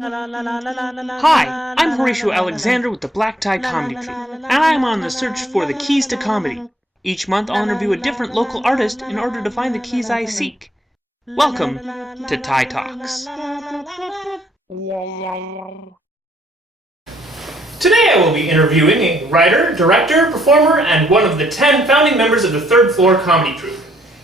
Hi, I'm Horatio Alexander with the Black Tie Comedy Troupe, and I'm on the search for the keys to comedy. Each month I'll interview a different local artist in order to find the keys I seek. Welcome to Tie Talks. Today I will be interviewing a writer, director, performer, and one of the 10 founding members of the Third Floor Comedy Troupe.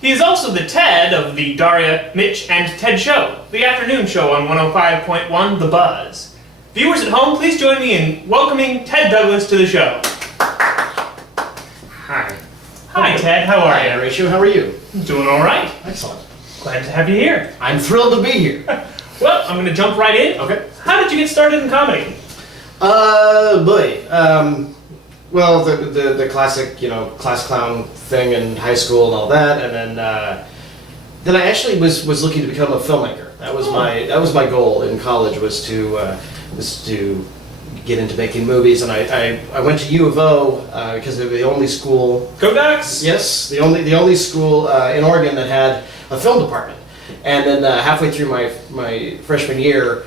He is also the Ted of the Daria, Mitch, and Ted Show, the afternoon show on 105.1 The Buzz. Viewers at home, please join me in welcoming Ted Douglas to the show. Hi. Hi, Ted. How are you? Hi, Horatio. How are you? Doing all right. Excellent. Glad to have you here. I'm thrilled to be here. Well, I'm going to jump right in. Okay. How did you get started in comedy? Well, the classic, class clown thing in high school and all that, and then I actually was looking to become a filmmaker. That was my goal in college, was to get into making movies, and I went to U of O because they were the only school. Go Ducks! Yes, the only school in Oregon that had a film department. And then halfway through my freshman year,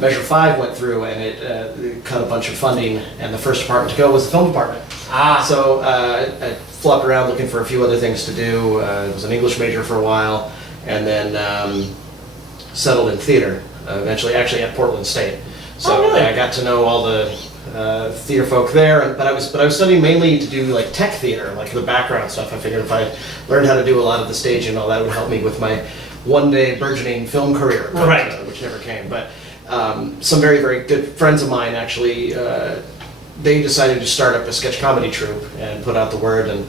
Measure 5 went through, and it cut a bunch of funding, and the first department to go was the film department. So I flopped around looking for a few other things to do. Was an English major for a while, and then settled in theater, eventually actually at Portland State. So really? I got to know all the theater folk there, but I was studying mainly to do like tech theater, like the background stuff. I figured if I learned how to do a lot of the staging and all that, would help me with my one-day burgeoning film career, right. Which never came. But some very, very good friends of mine actually, they decided to start up a sketch comedy troupe and put out the word. And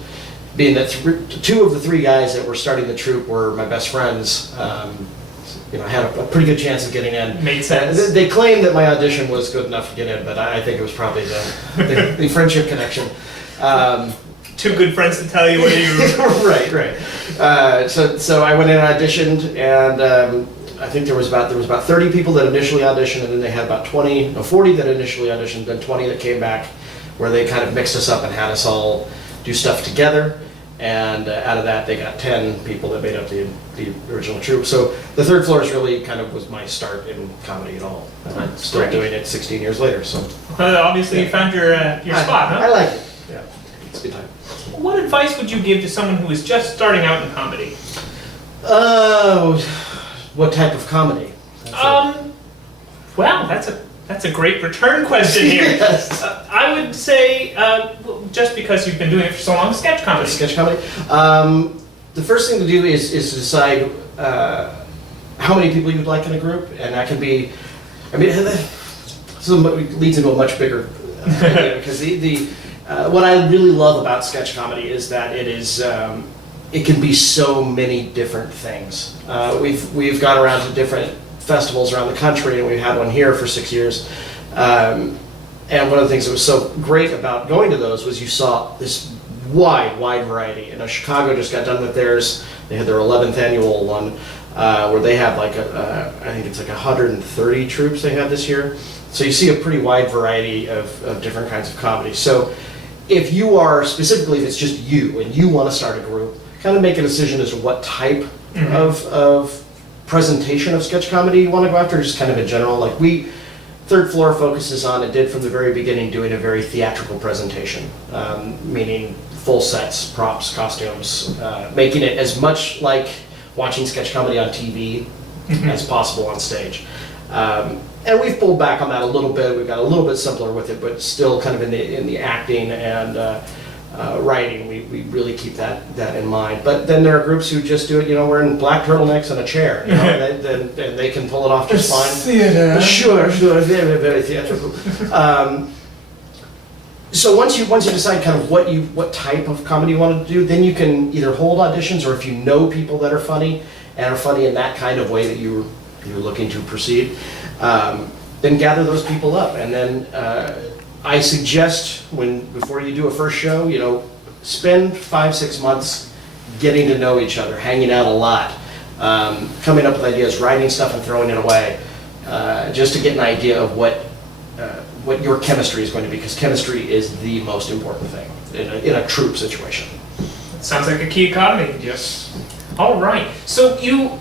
being that two of the three guys that were starting the troupe were my best friends, I had a pretty good chance of getting in. Made sense. They claimed that my audition was good enough to get in, but I think it was probably the friendship connection. Two good friends to tell you where you Right. So I went in and auditioned, and I think there was about 30 people that initially auditioned, and then they had about 40 that initially auditioned, then 20 that came back, where they kind of mixed us up and had us all do stuff together. And out of that, they got 10 people that made up the original troupe. So the Third Floor is really kind of was my start in comedy at all. And I'm still doing it 16 years later. So obviously you found your spot, huh? I like it. Yeah, it's a good time. What advice would you give to someone who is just starting out in comedy? What type of comedy? Well, that's a great return question here. Yes. I would say, just because you've been doing it for so long, sketch comedy. Sketch comedy. The first thing to do is to decide how many people you'd like in a group, and that can be. So it leads into a much bigger because what I really love about sketch comedy is that it is. It can be so many different things. We've gone around to different festivals around the country, and we've had one here for 6 years. And one of the things that was so great about going to those was you saw this wide variety. Chicago just got done with theirs. They had their 11th annual one, where they have I think it's like 130 troupes they had this year. So you see a pretty wide variety of different kinds of comedy. So if you are, specifically if it's just you and you want to start a group, kind of make a decision as to what type of presentation of sketch comedy you want to go after, just kind of in general. Like Third Floor focuses on, it did from the very beginning, doing a very theatrical presentation, meaning full sets, props, costumes, making it as much like watching sketch comedy on TV as possible on stage. And we've pulled back on that a little bit. We've got a little bit simpler with it, but still kind of in the acting and writing, we really keep that in mind. But then there are groups who just do it, wearing black turtlenecks and a chair, and they can pull it off just fine. Theater. Sure, very, very theatrical. So once you decide kind of what type of comedy you want to do, then you can either hold auditions, or if you know people that are funny and are funny in that kind of way that you're looking to proceed, then gather those people up, and then I suggest before you do a first show, spend 5-6 months getting to know each other, hanging out a lot, coming up with ideas, writing stuff and throwing it away, just to get an idea of what your chemistry is going to be, because chemistry is the most important thing in a troupe situation. Sounds like a key economy. Yes. All right. So you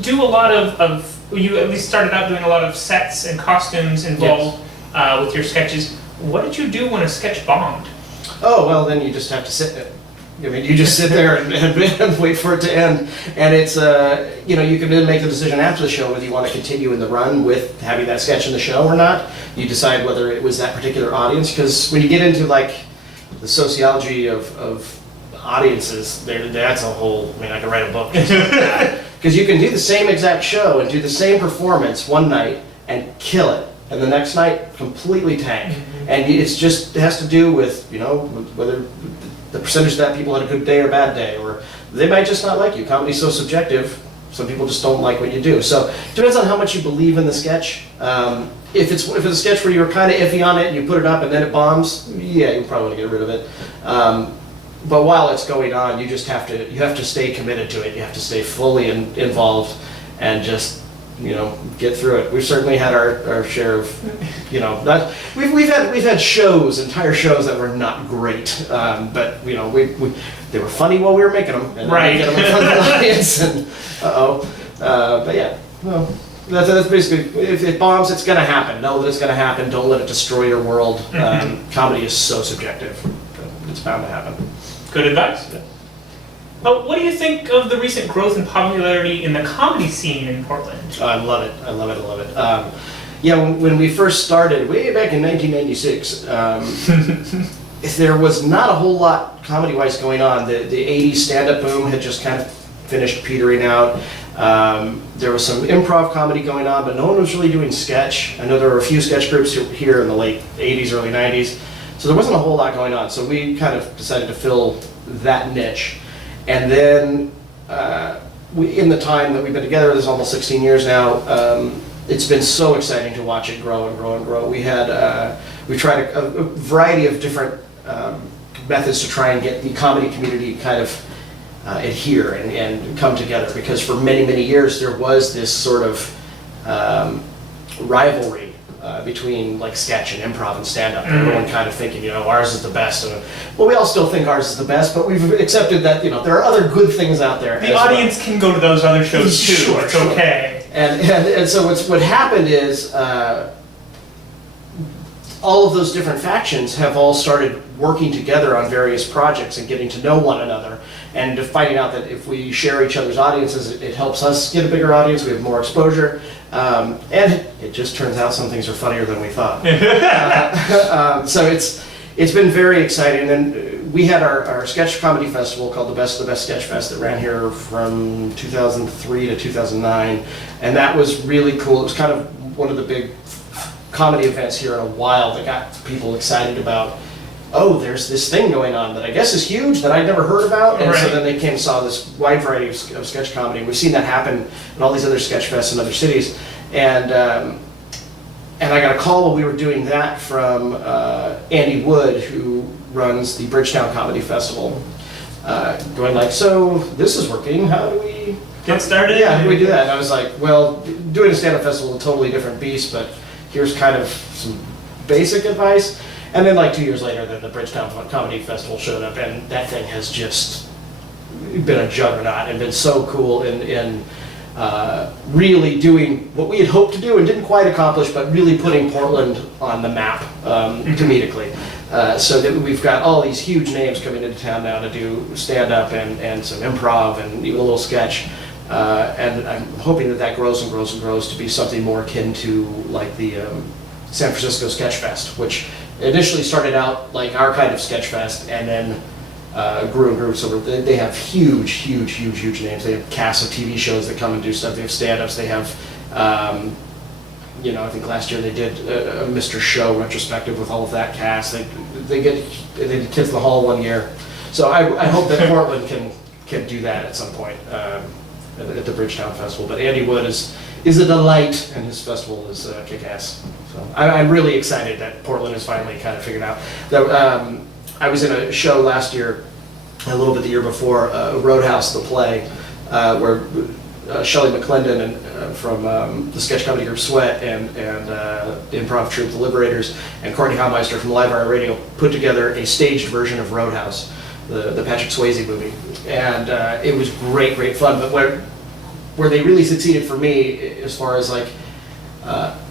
do a lot of you at least started out doing a lot of sets and costumes involved with your sketches. What did you do when a sketch bombed? Oh, well, then you just have to sit in it. I mean, you just sit there and wait for it to end. And it's, you can then make the decision after the show whether you want to continue in the run with having that sketch in the show or not. You decide whether it was that particular audience, because when you get into like the sociology of audiences, that's a whole, I mean, I could write a book. Because you can do the same exact show and do the same performance one night and kill it, and the next night completely tank. And it has to do with, whether the percentage of that people had a good day or bad day, or they might just not like you. Comedy's so subjective. Some people just don't like what you do. So it depends on how much you believe in the sketch. If it's a sketch where you're kind of iffy on it and you put it up and then it bombs, yeah, you probably want to get rid of it. But while it's going on, you have to stay committed to it. You have to stay fully involved and just get through it. We've certainly had our share of, we've had entire shows that were not great, but they were funny while we were making them, and right. Get them in front of the audience, and but yeah, well, that's basically, if it bombs, it's going to happen. Know that it's going to happen. Don't let it destroy your world. Comedy is so subjective. It's bound to happen. Good advice. Yeah. But what do you think of the recent growth and popularity in the comedy scene in Portland? I love it. I love it. I love it. When we first started, way back in 1996, there was not a whole lot comedy-wise going on. The 80s stand-up boom had just kind of finished petering out. There was some improv comedy going on, but no one was really doing sketch. I know there were a few sketch groups here in the late 80s, early 90s. So there wasn't a whole lot going on. So we kind of decided to fill that niche. And then in the time that we've been together, this is almost 16 years now, it's been so exciting to watch it grow and grow and grow. We tried a variety of different methods to try and get the comedy community kind of adhere and come together, because for many, many years there was this sort of rivalry between like sketch and improv and stand-up. Everyone kind of thinking, ours is the best. Well, we all still think ours is the best, but we've accepted that, there are other good things out there. The audience can go to those other shows too. Sure, it's okay. And so what happened is all of those different factions have all started working together on various projects and getting to know one another, and finding out that if we share each other's audiences, it helps us get a bigger audience, we have more exposure, and it just turns out some things are funnier than we thought. So it's been very exciting. And we had our sketch comedy festival called the Best of the Best Sketch Fest that ran here from 2003 to 2009, and that was really cool. It was kind of one of the big comedy events here in a while that got people excited about, oh, there's this thing going on that I guess is huge that I'd never heard about. And so then they came and saw this wide variety of sketch comedy. We've seen that happen in all these other sketch fests in other cities. And I got a call while we were doing that from Andy Wood, who runs the Bridgetown Comedy Festival, going like, so this is working, how do we get started? Yeah, how do we do that? And I was like, well, doing a stand-up festival is a totally different beast, but here's kind of some basic advice. And then like 2 years later, the Bridgetown Comedy Festival showed up, and that thing has just been a juggernaut and been so cool in really doing what we had hoped to do and didn't quite accomplish, but really putting Portland on the map comedically. So that we've got all these huge names coming into town now to do stand-up and some improv and even a little sketch. And I'm hoping that grows and grows and grows to be something more akin to like the San Francisco Sketch Fest, which initially started out like our kind of sketch fest, and then grew and grew. So they have huge names. They have casts of TV shows that come and do stuff. They have stand-ups. They have, I think last year they did a Mr. Show retrospective with all of that cast. They did Kids in the Hall one year. So I hope that Portland can do that at some point at the Bridgetown Festival. But Andy Wood is a delight, and his festival is kick-ass. So I'm really excited that Portland is finally kind of figured out. I was in a show last year, a little bit the year before, Roadhouse, the play, where Shelley McClendon from the sketch comedy group Sweat and the improv troupe The Liberators and Courtney Haumeister from Live Wire Radio put together a staged version of Roadhouse, the Patrick Swayze movie. And it was great fun. But where they really succeeded for me, as far as like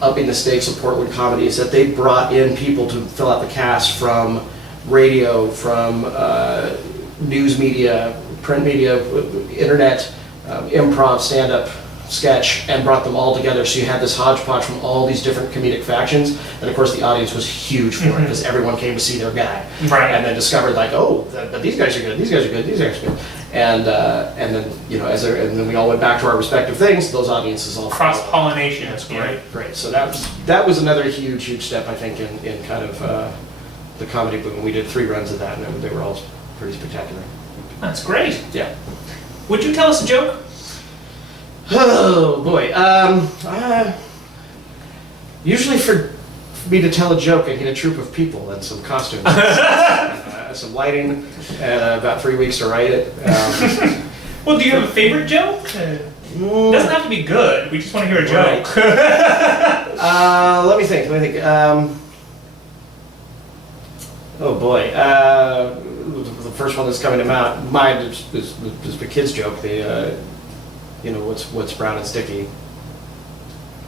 upping the stakes of Portland comedy, is that they brought in people to fill out the cast from radio, from news media, print media, internet, improv, stand-up, sketch, and brought them all together, so you had this hodgepodge from all these different comedic factions, and of course the audience was huge for it, because everyone came to see their guy, and then discovered like, oh, but these guys are good, these guys are good, these guys are good, and then, you know, and then we all went back to our respective things, those audiences all cross-pollination. That's great. So that was another huge step, I think, in kind of the comedy boom. We did 3 runs of that, and they were all pretty spectacular. That's great. Yeah. Would you tell us a joke? Oh boy. Usually for me to tell a joke, I get a troupe of people and some costumes, some lighting, and about 3 weeks to write it. Well, do you have a favorite joke? It doesn't have to be good. We just want to hear a joke. Let me think. Oh boy. The first one that's coming to mind is the kid's joke. You know, what's brown and sticky?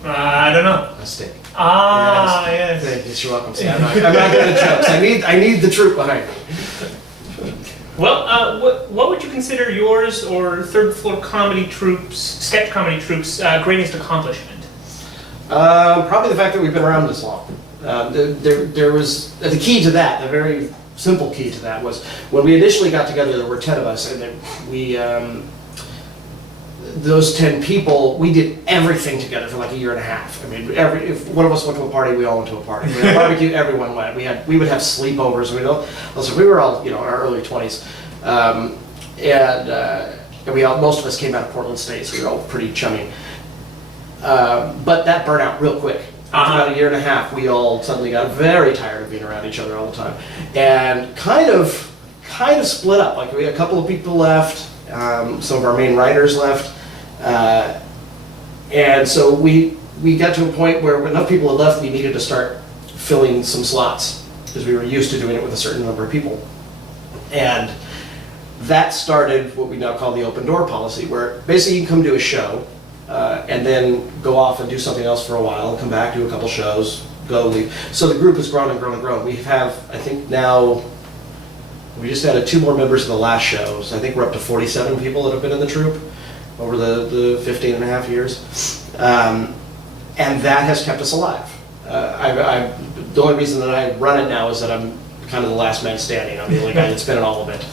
I don't know. A stick. Yes. Yes. You're welcome. See, I'm not good at jokes. I need the troupe behind me. Well, what would you consider yours or Third Floor Comedy Troupe's, sketch comedy troupe's greatest accomplishment? Probably the fact that we've been around this long. There was the key to that. The very simple key to that was when we initially got together. There were 10 of us, and then we. Those 10 people, we did everything together for like a year and a half. I mean, if one of us went to a party, we all went to a party. We had a barbecue, everyone went. We would have sleepovers. We were all, you know, in our early 20s, and most of us came out of Portland State, so we were all pretty chummy. But that burnt out real quick. After about a year and a half, we all suddenly got very tired of being around each other all the time, and kind of split up. Like we had a couple of people left. Some of our main writers left. And so we got to a point where when enough people had left, we needed to start filling some slots, because we were used to doing it with a certain number of people. And that started what we now call the open door policy, where basically you can come do a show, and then go off and do something else for a while, and come back, do a couple shows, go, leave. So the group has grown and grown and grown. We have, I think now, we just added 2 more members in the last show, so I think we're up to 47 people that have been in the troupe over the 15 and a half years. And that has kept us alive. The only reason that I run it now is that I'm kind of the last man standing. I'm the only guy that's been in all of it.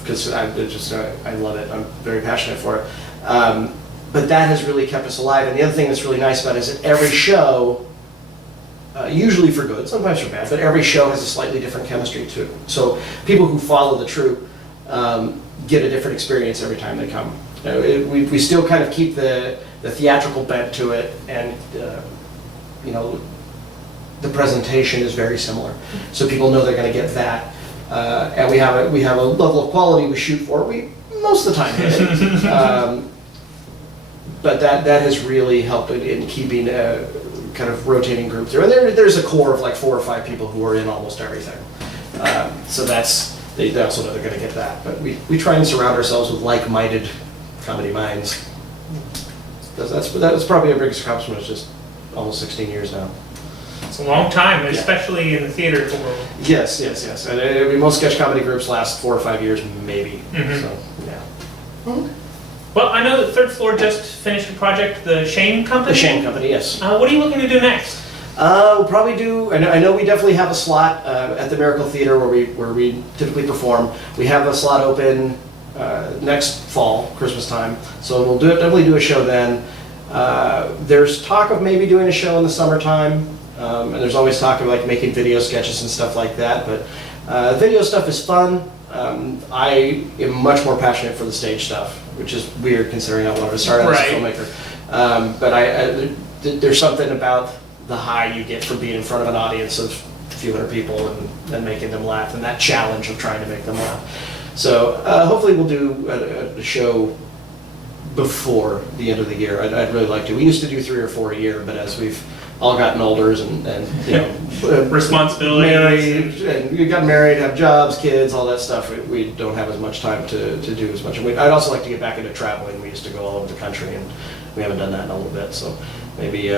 Because I love it. I'm very passionate for it. But that has really kept us alive. And the other thing that's really nice about it is that every show, usually for good, sometimes for bad, but every show has a slightly different chemistry too. So people who follow the troupe get a different experience every time they come. We still kind of keep the theatrical bent to it, and you know, the presentation is very similar, so people know they're going to get that. And we have a level of quality we shoot for. We most of the time hit it. But that has really helped in keeping a kind of rotating group through. And there's a core of like 4 or 5 people who are in almost everything. So they also know they're going to get that. But we try and surround ourselves with like-minded comedy minds. That's probably our biggest accomplishment. It's just almost 16 years now. It's a long time, especially in the theater world. Yes. And most sketch comedy groups last 4 or 5 years, maybe. Mm-hmm. So, yeah. Mm-hmm. Well, I know that Third Floor just finished a project, The Shame Company. The Shame Company, yes. What are you looking to do next? We'll probably do. I know we definitely have a slot at the Miracle Theater where we typically perform. We have a slot open next fall, Christmas time. So we'll definitely do a show then. There's talk of maybe doing a show in the summertime, and there's always talk of like making video sketches and stuff like that. But video stuff is fun. I am much more passionate for the stage stuff, which is weird considering I wanted to start out as a filmmaker. But there's something about the high you get from being in front of an audience of a few hundred people and making them laugh, and that challenge of trying to make them laugh. So hopefully we'll do a show before the end of the year. I'd really like to. We used to do 3 or 4 a year, but as we've all gotten older and you know, Responsibilities. married, and you got married, have jobs, kids, all that stuff. We don't have as much time to do as much. And I'd also like to get back into traveling. We used to go all over the country, and we haven't done that in a little bit. So maybe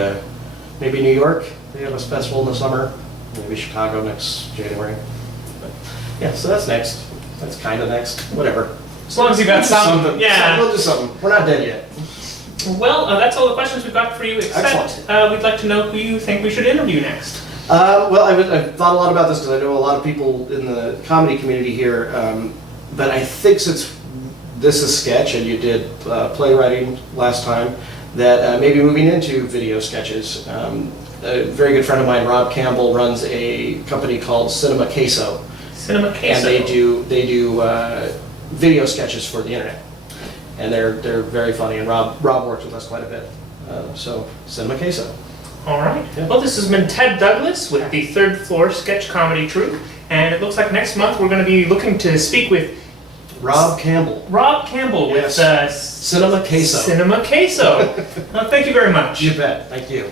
New York. They have a festival in the summer. Maybe Chicago next January. But yeah, so that's next. That's kind of next. Whatever. As long as you got something. Yeah. We'll do something. We're not dead yet. Well, that's all the questions we've got for you, except we'd like to know who you think we should interview next. Well, I've thought a lot about this because I know a lot of people in the comedy community here, but I think since this is sketch and you did playwriting last time, that maybe moving into video sketches. A very good friend of mine, Rob Campbell, runs a company called Cinema Queso. Cinema Queso. And they do video sketches for the internet. And they're very funny, and Rob works with us quite a bit. So, Cinema Queso. All right. Yeah. Well, this has been Ted Douglas with the Third Floor Sketch Comedy Troupe, and it looks like next month we're going to be looking to speak with Rob Campbell. Rob Campbell with Cinema Queso. Cinema Queso. Well, thank you very much. You bet. Thank you.